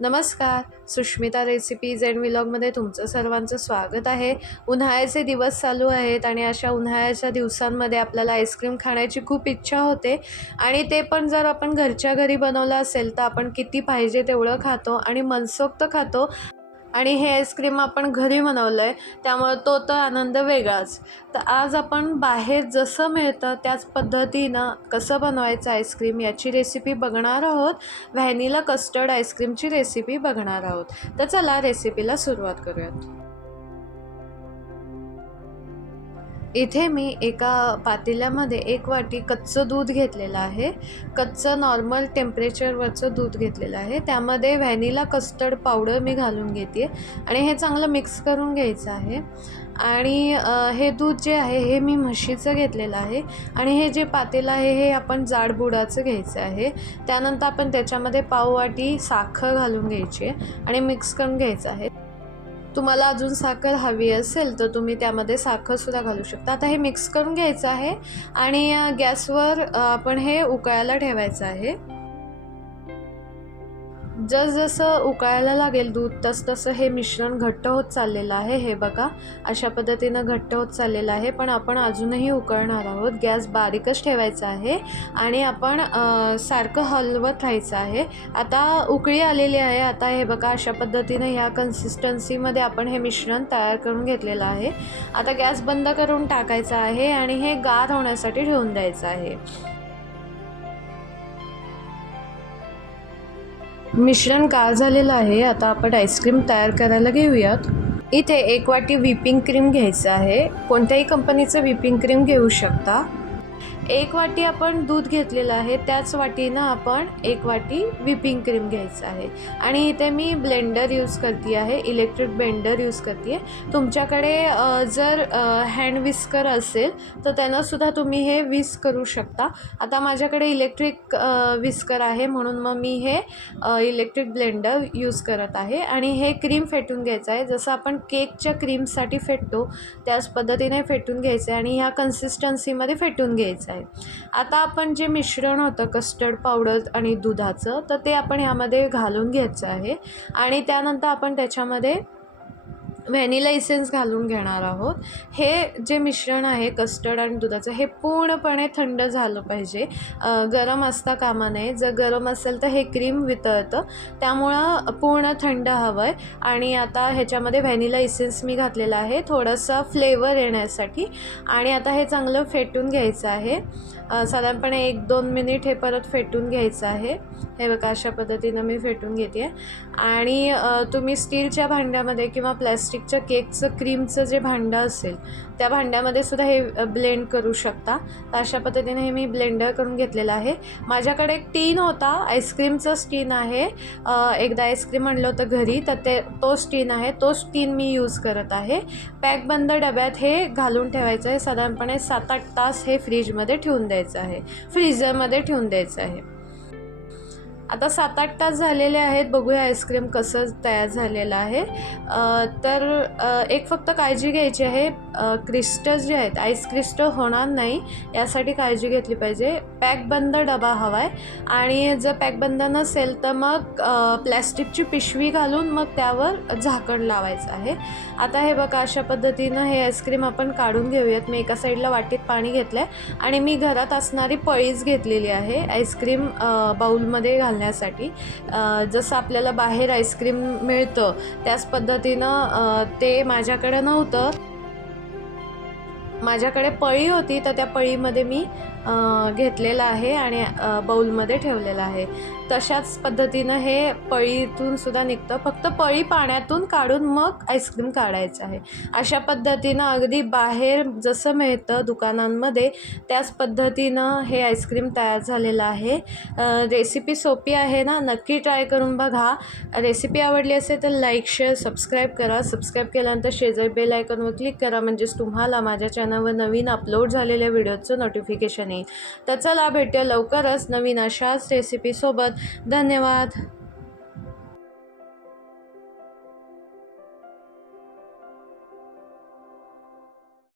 नमस्कार Sushmita recipes and विलॉगमध्ये तुमचं सर्वांचं स्वागत आहे. उन्हाळ्याचे दिवस चालू आहेत आणि अशा उन्हाळ्याच्या दिवसांमध्ये आपल्याला आईस्क्रीम खाण्याची खूप इच्छा होते. आणि ते पण जर आपण घरच्या घरी बनवलं असेल तर आपण किती पाहिजे तेवढं खातो आणि मनसोक्त खातो. आणि हे आईस्क्रीम आपण घरी बनवलं आहे त्यामुळे तो तर आनंद वेगळाच. तर आज आपण बाहेर जसं मिळतं त्याच पद्धतीनं कसं बनवायचं आईस्क्रीम याची रेसिपी बघणार आहोत. व्हॅनिला कस्टर्ड आईस्क्रीमची रेसिपी बघणार आहोत. तर चला रेसिपीला सुरुवात करूयात. इथे मी एका पातेल्यामध्ये एक वाटी कच्चं दूध घेतलेलं आहे. कच्चं नॉर्मल टेम्परेचरवरचं दूध घेतलेलं आहे. त्यामध्ये व्हॅनिला कस्टर्ड पावडर मी घालून घेते आणि हे चांगलं मिक्स करून घ्यायचं आहे. आणि हे दूध जे आहे हे मी म्हशीचं घेतलेलं आहे. आणि हे जे पातेलं आहे हे आपण जाड बुडाचं घ्यायचं आहे. त्यानंतर आपण त्याच्यामध्ये पाववाटी साखर घालून घ्यायची आहे आणि मिक्स करून घ्यायचं आहे. तुम्हाला अजून साखर हवी असेल तर तुम्ही त्यामध्ये साखरसुद्धा घालू शकता. आता हे मिक्स करून घ्यायचं आहे आणि गॅसवर आपण हे उकळायला ठेवायचं आहे. जसजसं उकळायला लागेल दूध तसतसं हे मिश्रण घट्ट होत चाललेलं आहे. हे बघा अशा पद्धतीनं घट्ट होत चाललेलं आहे. पण आपण अजूनही उकळणार आहोत. गॅस बारीकच ठेवायचा आहे आणि आपण सारखं हलवत राहायचं आहे. आता उकळी आलेली आहे. आता हे बघा अशा पद्धतीनं ह्या कन्सिस्टन्सीमध्ये आपण हे मिश्रण तयार करून घेतलेलं आहे. आता गॅस बंद करून टाकायचा आहे आणि हे गार होण्यासाठी ठेवून द्यायचं आहे. मिश्रण गार झालेलं आहे. आता आपण आईस्क्रीम तयार करायला घेऊयात. इथे एक वाटी व्हिपिंग क्रीम घ्यायचं आहे. कोणत्याही कंपनीचं व्हिपिंग क्रीम घेऊ शकता. एक वाटी आपण दूध घेतलेलं आहे त्याच वाटीनं आपण एक वाटी व्हिपिंग क्रीम घ्यायचं आहे. आणि इथे मी ब्लेंडर यूज करते आहे इलेक्ट्रिक ब्लेंडर यूज करते आहे. तुमच्याकडे जर हँड विस्कर असेल तर त्यांनासुद्धा तुम्ही हे विस्क करू शकता. आता माझ्याकडे इलेक्ट्रिक विस्कर आहे म्हणून मग मी हे इलेक्ट्रिक ब्लेंडर यूज करत आहे. आणि हे क्रीम फेटून घ्यायचं आहे. जसं आपण केकच्या क्रीमसाठी फेटतो त्याच पद्धतीने फेटून घ्यायचं आहे. आणि ह्या कन्सिस्टन्सीमध्ये फेटून घ्यायचं आहे. आता आपण जे मिश्रण होतं कस्टर्ड पावडर आणि दुधाचं तर ते आपण ह्यामध्ये घालून घ्यायचं आहे. आणि त्यानंतर आपण त्याच्यामध्ये व्हॅनिला इसेन्स घालून घेणार आहोत. हे जे मिश्रण आहे कस्टर्ड आणि दुधाचं हे पूर्णपणे थंड झालं पाहिजे. गरम असता कामा नये. जर गरम असेल तर हे क्रीम वितळतं. त्यामुळं पूर्ण थंड हवं आहे आणि आता ह्याच्यामध्ये व्हॅनिला इसेन्स मी घातलेला आहे. थोडंसं फ्लेवर येण्यासाठी. आणि आता हे चांगलं फेटून घ्यायचं आहे. साधारणपणे एक दोन मिनिट हे परत फेटून घ्यायचं आहे. हे बघा अशा पद्धतीनं मी फेटून घेते आणि तुम्ही स्टीलच्या भांड्यामध्ये किंवा प्लॅस्टिक प्लॅस्टिकच्या केकचं क्रीमचं जे भांडं असेल त्या भांड्यामध्ये सुद्धा हे ब्लेंड करू शकता. तर अशा पद्धतीने हे मी ब्लेंडर करून घेतलेलं आहे. माझ्याकडे एक टीन होता आईस्क्रीमचं स्टीन आहे. एकदा आईस्क्रीम आणलं होतं घरी तर ते तो स्टीन आहे. तो स्टीन मी यूज करत आहे. पॅकबंद डब्यात हे घालून ठेवायचं आहे. साधारणपणे सात आठ तास हे फ्रीजमध्ये ठेवून द्यायचं आहे. फ्रीजरमध्ये ठेवून द्यायचं आहे. आता सात आठ तास झालेले आहेत. बघूया आईस्क्रीम कसं तयार झालेलं आहे. तर एक फक्त काळजी घ्यायची आहे. क्रिस्टल जे आहेत आईस क्रिस्टल होणार नाही. यासाठी काळजी घेतली पाहिजे. पॅकबंद डबा हवा आहे आणि जर पॅकबंद नसेल तर मग प्लॅस्टिकची पिशवी घालून मग त्यावर झाकण लावायचं आहे. आता हे बघा अशा पद्धतीनं हे आईस्क्रीम आपण काढून घेऊयात. मी एका साईडला वाटीत पाणी घेतलं आहे आणि मी घरात असणारी पळीच घेतलेली आहे आईस्क्रीम बाऊलमध्ये घालण्यासाठी. जसं आपल्याला बाहेर आईस्क्रीम मिळतं त्याच पद्धतीनं ते माझ्याकडे नव्हतं. माझ्याकडे पळी होती तर त्या पळीमध्ये मी घेतलेलं आहे आणि बाऊलमध्ये ठेवलेलं आहे. तशाच पद्धतीनं हे पळीतून सुद्धा निघतं. फक्त पळी पाण्यातून काढून मग आईस्क्रीम काढायचं आहे. अशा पद्धतीनं अगदी बाहेर जसं मिळतं दुकानांमध्ये त्याच पद्धतीनं हे आईस्क्रीम तयार झालेलं आहे. रेसिपी सोपी आहे ना? नक्की ट्राय करून बघा. रेसिपी आवडली असेल तर लाईक शेअर सबस्क्राईब करा. सबस्क्राईब केल्यानंतर शेजारी बेल आयकॉनवर क्लिक करा. म्हणजेच तुम्हाला माझ्या चॅनलवर नवीन अपलोड झालेल्या व्हिडिओचं नोटिफिकेशन येईल तर चला भेटूया लवकरच नवीन अशाच रेसिपीसोबत धन्यवाद.